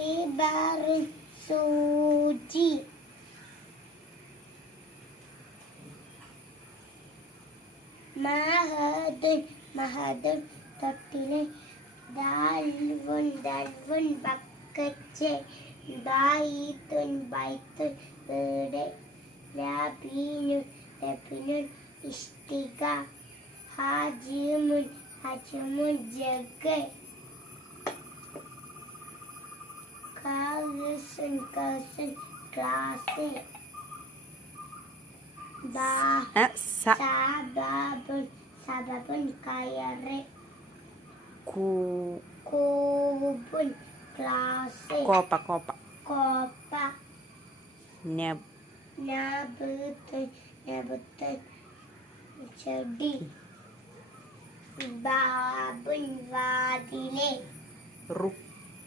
ഇബർ സൂചി മഹദൻ തൊട്ടില് ദൽവൻ ബക്കറ്റ് ബൈത്തുൻ വീട് ലബീനുൻ ഇഷ്ടിക ഹജ്മുൻ ജഗ് കൗസുൻ ഗ്ലാസ് സബബുൻ കയറ് കൂബുൻ ഗ്ലാസ് കോപ്പ നബുത്തുൻ ചെടി ബാബുൻ വാതില്